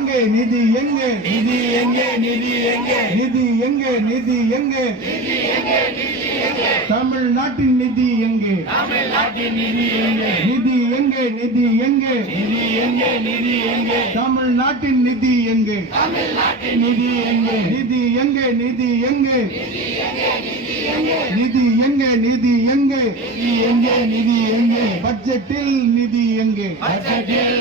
எங்கே நிதி எங்கே நிதி எங்கே நிதி எங்கே நிதி எங்கே நிதி எங்கே தமிழ்நாட்டின் நிதி எங்கே தமிழ்நாட்டின் நிதி எங்கே நிதி எங்கே நிதி எங்கே நிதி எங்கே நிதி எங்கே தமிழ்நாட்டின் நிதி எங்கே தமிழ்நாட்டின் நிதி எங்கே நிதி எங்கே நிதி எங்கே நிதி எங்கே நிதி எங்கே நிதி எங்கே நிதி எங்கே பட்ஜெட்டில் நிதி எங்கே பட்ஜெட்டில்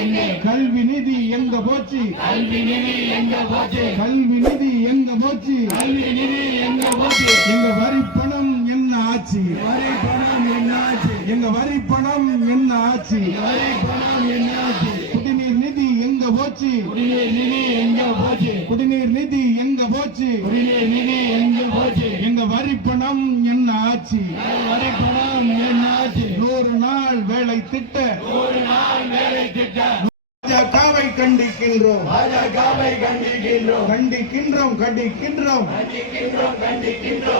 எங்கே கல்வி நிதி எங்க போச்சு கல்வி நிதி எங்க போச்சு கல்வி நிதி எங்க போச்சு கல்வி நிதி எங்க போச்சு எங்க வரி பணம் என்ன ஆச்சு வரி பணம் என்ன ஆச்சு எங்க வரி பணம் என்ன ஆச்சு வரி பணம் என்ன ஆச்சு குடிநீர் நிதி எங்க போச்சு குடிநீர் நிதி எங்க போச்சு குடிநீர் நிதி எங்க போச்சு குடிநீர் நிதி எங்க போச்சு எங்க வரி பணம் என்ன ஆச்சு வரி பணம் என்ன ஆச்சு 100 நாள் வேலை திட்ட 100 நாள் வேலை திட்ட பாஜகவை கண்டிக்கின்றோம் பாஜகவை கண்டிக்கின்றோம் கண்டிக்கின்றோம் கண்டிக்கின்றோம்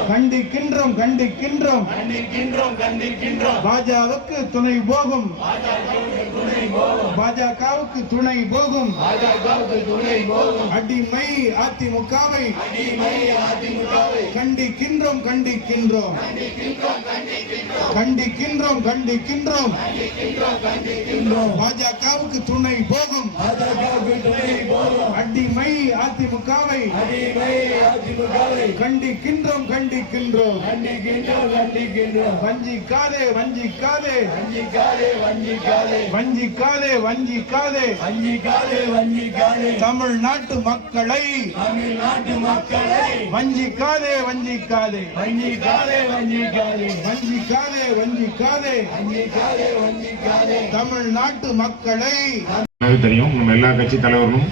கண்டிக்கின்றோம் கண்டிக்கின்றோம் கண்டிக்கின்றோம் கண்டிக்கின்றோம் பாஜகவுக்கு துணை போகும் பாஜகவுக்கு துணை போகும் பாஜகவுக்கு துணை போகும் அடிமை அதிமுகவை கண்டிக்கின்றோம் கண்டிக்கின்றோம் கண்டிக்கின்றோம் கண்டிக்கின்றோம் பாஜகவுக்கு துணை போகும் அடிமை அதிமுகவை கண்டிக்கின்றோம் கண்டிக்கின்றோம் வஞ்சிக்காதே வஞ்சிக்காதே வஞ்சிக்காதே வஞ்சிக்காதே தமிழ்நாட்டு மக்களை வஞ்சிக்காதே வஞ்சிக்காதே வஞ்சிக்காதே வஞ்சிக்காதே தமிழ்நாட்டு மக்களை தெரியும். நம்ம எல்லா கட்சி தலைவர்களும்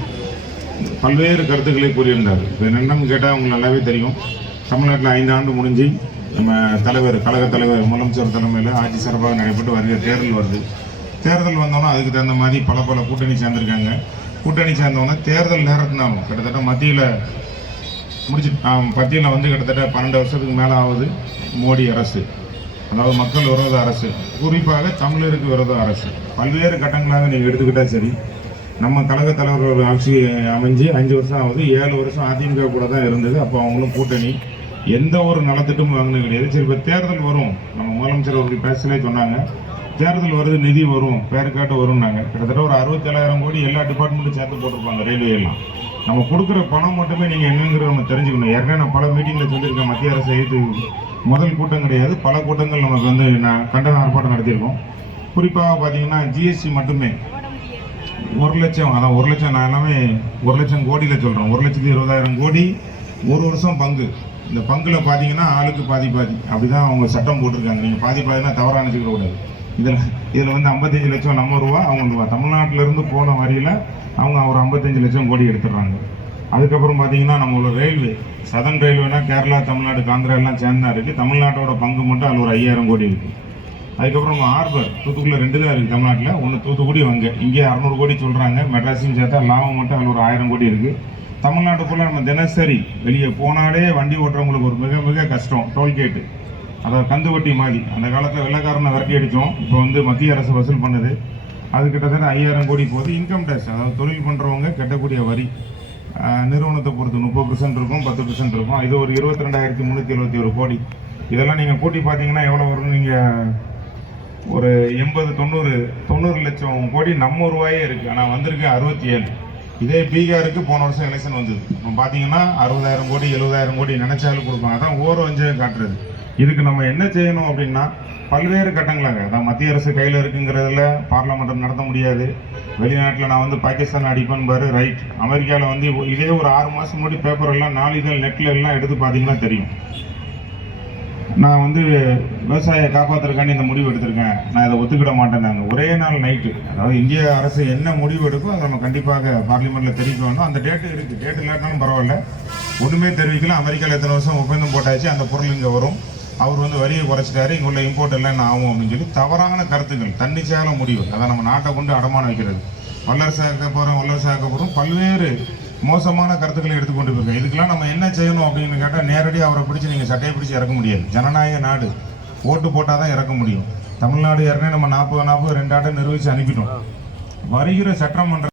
பல்வேறு கருத்துக்களை கூறியிருந்தார். இப்போ என்னன்னு கேட்டால் அவங்களுக்கு நல்லாவே தெரியும். தமிழ்நாட்டில் 5 ஆண்டு முடிஞ்சு நம்ம தலைவர் கழக தலைவர் முதலமைச்சர் தலைமையில் ஆட்சி சிறப்பாக நடைபெற்று வருகிற தேர்தல் வருது. தேர்தல் வந்தோன்னா அதுக்கு தகுந்த மாதிரி பல கூட்டணி சேர்ந்திருக்காங்க. கூட்டணி சேர்ந்தவங்க தேர்தல் நேரத்தினாலும் கிட்டத்தட்ட மத்தியில் வந்து கிட்டத்தட்ட 12 வருஷத்துக்கு மேலே ஆகுது மோடி அரசு, அதாவது மக்கள் விரோத அரசு, குறிப்பாக தமிழருக்கு விரோத அரசு. பல்வேறு கட்டங்களாக நீங்கள் எடுத்துக்கிட்டால் சரி, நம்ம கழக தலைவர்கள் ஆட்சி அமைஞ்சு 5 வருஷம் ஆகுது. 7 வருஷம் அதிமுக கூட தான் இருந்தது. அப்போ அவங்களும் கூட்டணி எந்த ஒரு நலத்திட்டமும் வாங்கினது கிடையாது. சரி, இப்போ தேர்தல் வரும், நம்ம முதலமைச்சர் அவர்கள் பேசலே சொன்னாங்க, தேர்தல் வருது, நிதி வரும், பேருக்காட்டு வரும்னாங்க. கிட்டத்தட்ட ஒரு 67,000 கோடி எல்லா டிபார்ட்மெண்ட்டும் சேர்த்து போட்டிருப்பாங்க, ரயில்வே எல்லாம். நம்ம கொடுக்குற பணம் மட்டுமே நீங்கள் என்னங்கிறத நம்ம தெரிஞ்சுக்கணும். ஏற்கனவே நான் பல மீட்டிங்கில் சொல்லியிருக்கேன், மத்திய அரசு எதிர்த்து முதல் கூட்டம் கிடையாது, பல கூட்டங்கள் நமக்கு வந்து கண்டன ஆர்ப்பாட்டம் நடத்தியிருக்கோம். குறிப்பாக பார்த்தீங்கன்னா ஜிஎஸ்டி மட்டுமே 1 லட்சம், அதான் 1 லட்சம், நான் எல்லாமே 1 லட்சம் கோடியில் சொல்கிறேன். 1,20,000 கோடி ஒரு வருஷம் பங்கு. இந்த பங்குல பார்த்தீங்கன்னா ஆளுக்கு பாதி அப்படி தான் அவங்க சட்டம் போட்டிருக்காங்க. நீங்கள் பாதினா தவறாக நினச்சிக்க கூடாது. இதில் வந்து 55 லட்சம் நம்ம ரூபா, அவங்க ரூபா. தமிழ்நாட்டிலேருந்து போன வரியில் அவங்க ஒரு 55 லட்சம் கோடி எடுத்துடுறாங்க. அதுக்கப்புறம் பார்த்தீங்கன்னா நம்மளோட ரயில்வே, சதன் ரயில்வேனா கேரளா, தமிழ்நாடு, ஆந்திரா எல்லாம் சேர்ந்தா இருக்குது. தமிழ்நாட்டோட பங்கு மட்டும் அதில் ஒரு 5,000 கோடி இருக்குது. அதுக்கப்புறம் நம்ம ஹார்பர் தூத்துக்குடியில் 2 தான் இருக்குது தமிழ்நாட்டில். ஒன்று தூத்துக்குடி இங்கே 600 கோடி சொல்கிறாங்க. மெட்ராஸையும் சேர்த்தா லாபம் மட்டும் அதில் ஒரு 1000 கோடி இருக்குது. தமிழ்நாட்டுக்குள்ளே நம்ம தினசரி வெளியே போனாலே வண்டி ஓட்டுறவங்களுக்கு ஒரு மிக கஷ்டம். டோல்கேட்டு, அதாவது கந்து வட்டி மாதிரி. அந்த காலத்தில் வெள்ளக்காரனை விரட்டி அடித்தோம். இப்போ வந்து மத்திய அரசு வசூல் பண்ணுது. அது கிட்டத்தட்ட 5,000 கோடி போகுது. இன்கம் டேக்ஸ், அதாவது தொழில் பண்ணுறவங்க கட்டக்கூடிய வரி, நிறுவனத்தை பொறுத்து 30% இருக்கும், 10% இருக்கும். இது ஒரு 22,371 கோடி. இதெல்லாம் நீங்கள் கூட்டி பார்த்தீங்கன்னா எவ்வளோ வரும்? நீங்கள் ஒரு 80-90 லட்சம் கோடி நம்ம ரூபாயே இருக்குது. ஆனால் வந்திருக்கு 67. இதே பீகாருக்கு போன வருஷம் எலெக்ஷன் வந்தது. நம்ம பார்த்தீங்கன்னா 60,000 கோடி 70,000 கோடி நினைச்சாலும் கொடுப்பாங்க. அதான் வஞ்சை காட்டுறது. இதுக்கு நம்ம என்ன செய்யணும் அப்படின்னா, பல்வேறு கட்டங்களாக, அதான் மத்திய அரசு கையில் இருக்குங்கிறதுல பார்லமெண்ட் நடத்த முடியாது. வெளிநாட்டில் நான் வந்து பாகிஸ்தான் அடிப்பேன் பாரு, ரைட். அமெரிக்காவில் வந்து இதே ஒரு 6 மாதம் முன்னாடி பேப்பர் எல்லாம் நாளிதழ் நெட்டில் எல்லாம் எடுத்து பார்த்தீங்கன்னா தெரியும். நான் வந்து விவசாயியை காப்பாற்றுறதுக்காண்டி இந்த முடிவு எடுத்திருக்கேன், நான் இதை ஒத்துக்கிட மாட்டேன்னாங்க. ஒரே நாள் நைட்டு, அதாவது இந்திய அரசு என்ன முடிவு எடுக்கும் அதை நம்ம கண்டிப்பாக பார்லிமெண்ட்டில் தெரிவிக்க வேண்டும். அந்த டேட்டு இருக்குது, டேட்டு இல்லாட்டாலும் பரவாயில்ல, ஒன்றுமே தெரிவிக்கல. அமெரிக்காவில் எத்தனை வருஷம் ஒப்பந்தம் போட்டாச்சு, அந்த பொருள் இங்கே வரும், அவர் வந்து வரியை குறைச்சிட்டாரு, இங்கே உள்ள இம்போர்ட் எல்லாம் என்ன ஆகும் அப்படின்னு சொல்லி தவறான கருத்துக்கள், தன்னிச்சையான முடிவு. அதை நம்ம நாட்டை கொண்டு அடமான வைக்கிறது, வல்லரசாக்க போகிறோம், பல்வேறு மோசமான கருத்துக்களை எடுத்துக்கொண்டு போயிருக்கேன். இதுக்கெல்லாம் நம்ம என்ன செய்யணும் அப்படின்னு கேட்டால், நேரடியாக அவரை பிடிச்சி நீங்கள் சட்டையை பிடிச்சி இறக்க முடியாது. ஜனநாயக நாடு, ஓட்டு போட்டால் தான் இறக்க முடியும். தமிழ்நாடு ஏற்கனவே நம்ம 40 2 ஆட்டை நிர்வகித்து அனுப்பிட்டோம். வருகிற சட்டமன்ற